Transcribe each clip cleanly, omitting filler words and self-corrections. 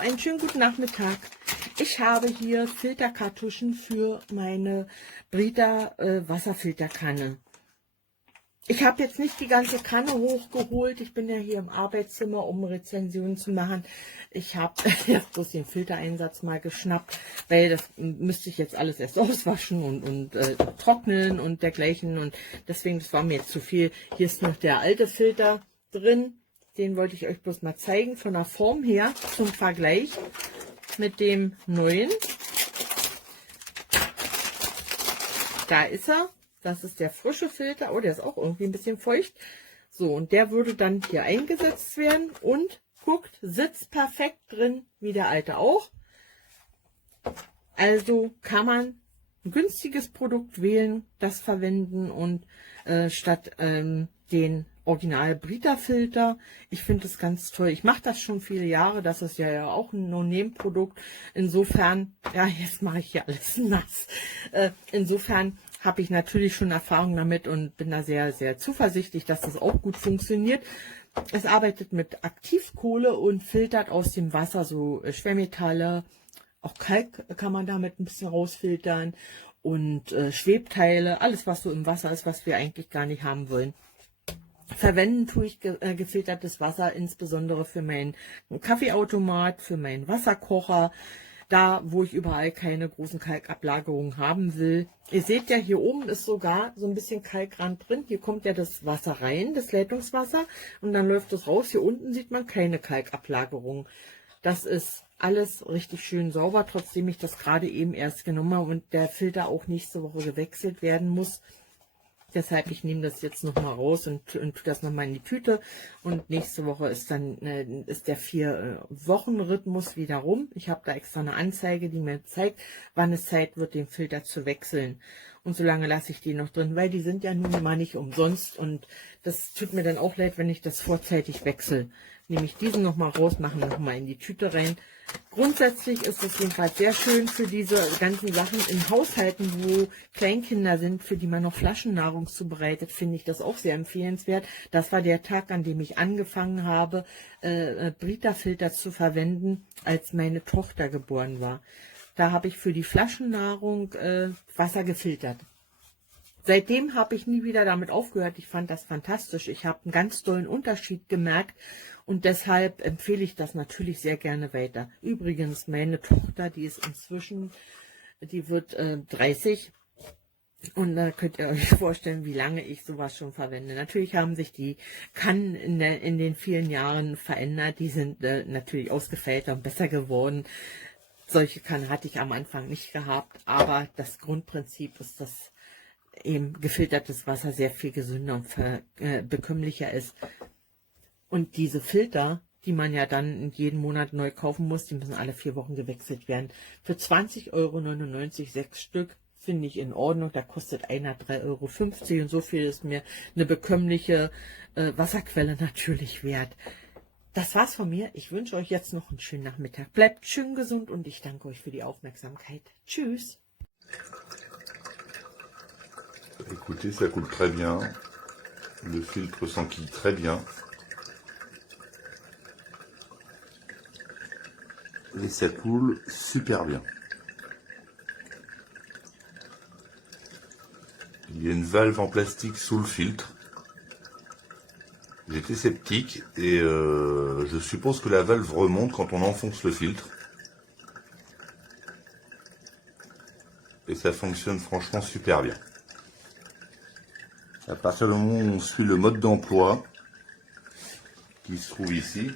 einen schönen guten Nachmittag. Ich habe hier Filterkartuschen für meine Brita Wasserfilterkanne. Ich habe jetzt nicht die ganze Kanne hochgeholt. Ich bin ja hier im Arbeitszimmer, um Rezensionen zu machen. Ich habe jetzt bloß den Filtereinsatz mal geschnappt, weil das müsste ich jetzt alles erst auswaschen und trocknen und dergleichen. Und deswegen, das war mir jetzt zu viel. Hier ist noch der alte Filter drin. Den wollte ich euch bloß mal zeigen, von der Form her zum Vergleich mit dem neuen. Da ist er. Das ist der frische Filter. Oh, der ist auch irgendwie ein bisschen feucht. So, und der würde dann hier eingesetzt werden. Und guckt, sitzt perfekt drin, wie der alte auch. Also kann man ein günstiges Produkt wählen, das verwenden und statt den Original Brita Filter. Ich finde es ganz toll. Ich mache das schon viele Jahre. Das ist ja auch ein No-Name-Produkt. Insofern, ja, jetzt mache ich hier alles nass. Insofern habe ich natürlich schon Erfahrung damit und bin da sehr, sehr zuversichtlich, dass das auch gut funktioniert. Es arbeitet mit Aktivkohle und filtert aus dem Wasser so Schwermetalle. Auch Kalk kann man damit ein bisschen rausfiltern und Schwebteile, alles was so im Wasser ist, was wir eigentlich gar nicht haben wollen. Verwenden tue ich gefiltertes Wasser insbesondere für meinen Kaffeeautomat, für meinen Wasserkocher, da wo ich überall keine großen Kalkablagerungen haben will. Ihr seht ja, hier oben ist sogar so ein bisschen Kalkrand drin. Hier kommt ja das Wasser rein, das Leitungswasser, und dann läuft es raus. Hier unten sieht man keine Kalkablagerung. Das ist alles richtig schön sauber, trotzdem ich das gerade eben erst genommen habe und der Filter auch nächste Woche gewechselt werden muss. Deshalb, ich nehme das jetzt noch mal raus und tue das noch mal in die Tüte. Und nächste Woche ist dann ist der 4-Wochen-Rhythmus wieder rum. Ich habe da extra eine Anzeige, die mir zeigt, wann es Zeit wird, den Filter zu wechseln. Und solange lasse ich die noch drin, weil die sind ja nun mal nicht umsonst. Und das tut mir dann auch leid, wenn ich das vorzeitig wechsle. Nehme ich diesen noch mal raus, mache noch mal in die Tüte rein. Grundsätzlich ist es jedenfalls sehr schön für diese ganzen Sachen in Haushalten, wo Kleinkinder sind, für die man noch Flaschennahrung zubereitet, finde ich das auch sehr empfehlenswert. Das war der Tag, an dem ich angefangen habe, Brita Filter zu verwenden, als meine Tochter geboren war. Da habe ich für die Flaschennahrung Wasser gefiltert. Seitdem habe ich nie wieder damit aufgehört. Ich fand das fantastisch. Ich habe einen ganz tollen Unterschied gemerkt und deshalb empfehle ich das natürlich sehr gerne weiter. Übrigens, meine Tochter, die ist inzwischen, die wird 30 und da könnt ihr euch vorstellen, wie lange ich sowas schon verwende. Natürlich haben sich die Kannen in den vielen Jahren verändert. Die sind natürlich ausgefeilter und besser geworden. Solche Kannen hatte ich am Anfang nicht gehabt, aber das Grundprinzip ist, dass eben gefiltertes Wasser sehr viel gesünder und bekömmlicher ist. Und diese Filter, die man ja dann jeden Monat neu kaufen muss, die müssen alle 4 Wochen gewechselt werden. Für 20,99 € 6 Stück finde ich in Ordnung. Da kostet einer 3,50 € und so viel ist mir eine bekömmliche Wasserquelle natürlich wert. Das war's von mir. Ich wünsche euch jetzt noch einen schönen Nachmittag. Bleibt schön gesund und ich danke euch für die Aufmerksamkeit. Tschüss. Écoutez, ça coule très bien, le filtre s'enquille très bien, et ça coule super bien. Il y a une valve en plastique sous le filtre. J'étais sceptique et je suppose que la valve remonte quand on enfonce le filtre. Et ça fonctionne franchement super bien. À partir du moment où on suit le mode d'emploi qui se trouve ici,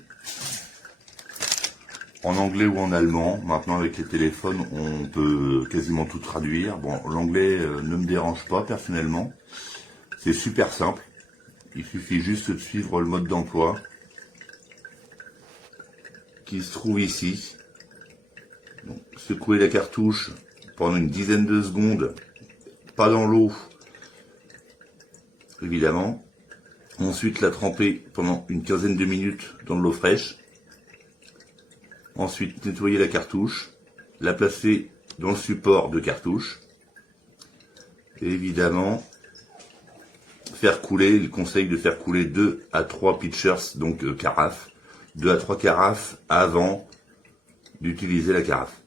en anglais ou en allemand, maintenant avec les téléphones on peut quasiment tout traduire. Bon, l'anglais ne me dérange pas personnellement, c'est super simple, il suffit juste de suivre le mode d'emploi qui se trouve ici. Donc, secouer la cartouche pendant une dizaine de secondes, pas dans l'eau, évidemment. Ensuite la tremper pendant une quinzaine de minutes dans de l'eau fraîche. Ensuite nettoyer la cartouche, la placer dans le support de cartouche. Et évidemment faire couler, il conseille de faire couler 2 à 3 pitchers, donc carafes, 2 à 3 carafes avant d'utiliser la carafe.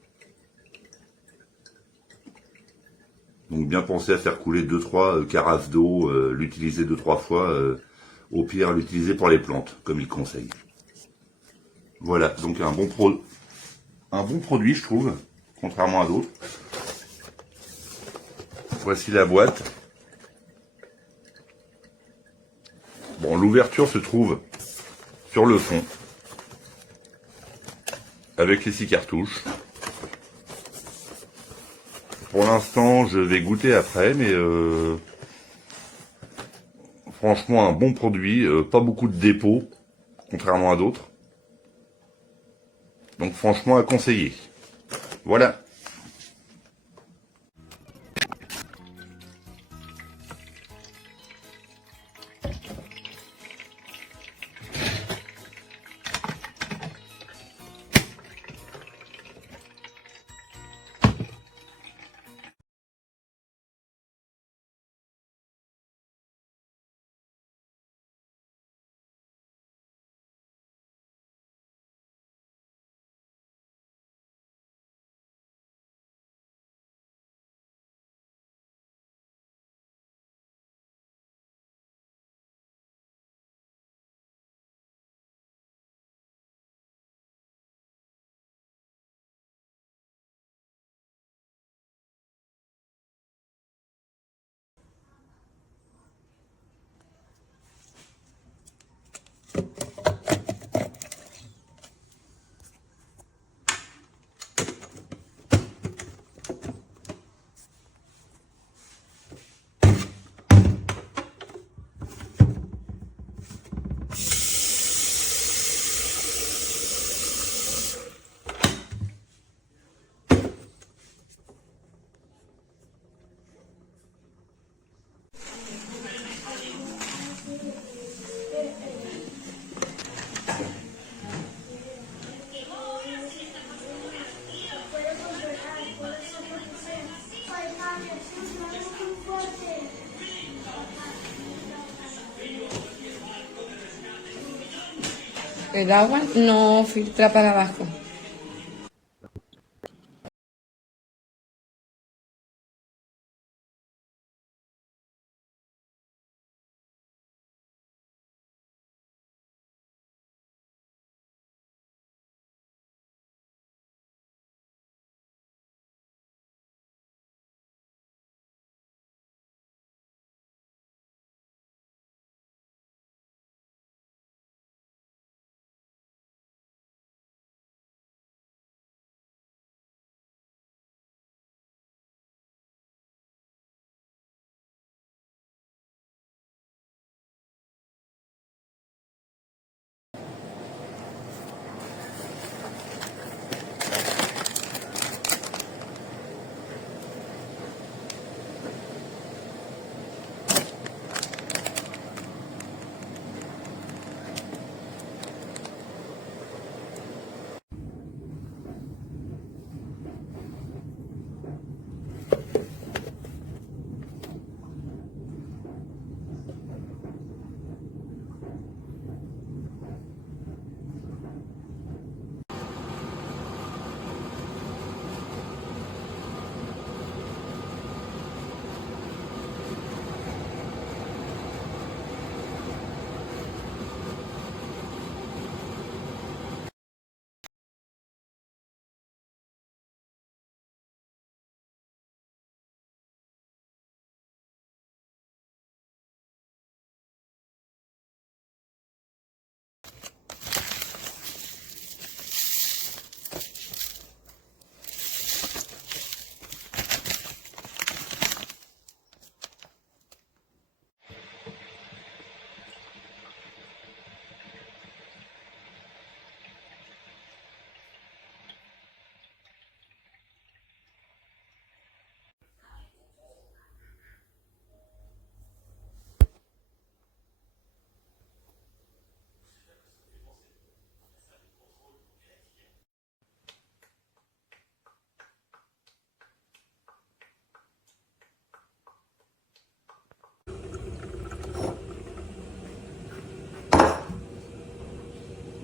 Donc bien penser à faire couler 2-3 carafes d'eau, l'utiliser 2-3 fois, au pire l'utiliser pour les plantes, comme il conseille. Voilà, donc un bon produit je trouve, contrairement à d'autres. Voici la boîte. Bon, l'ouverture se trouve sur le fond, avec les 6 cartouches. Pour l'instant, je vais goûter après, mais franchement, un bon produit, pas beaucoup de dépôts, contrairement à d'autres. Donc franchement, à conseiller. Voilà. El agua no filtra para abajo.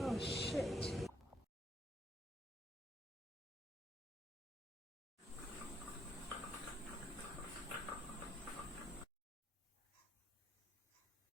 Oh shit.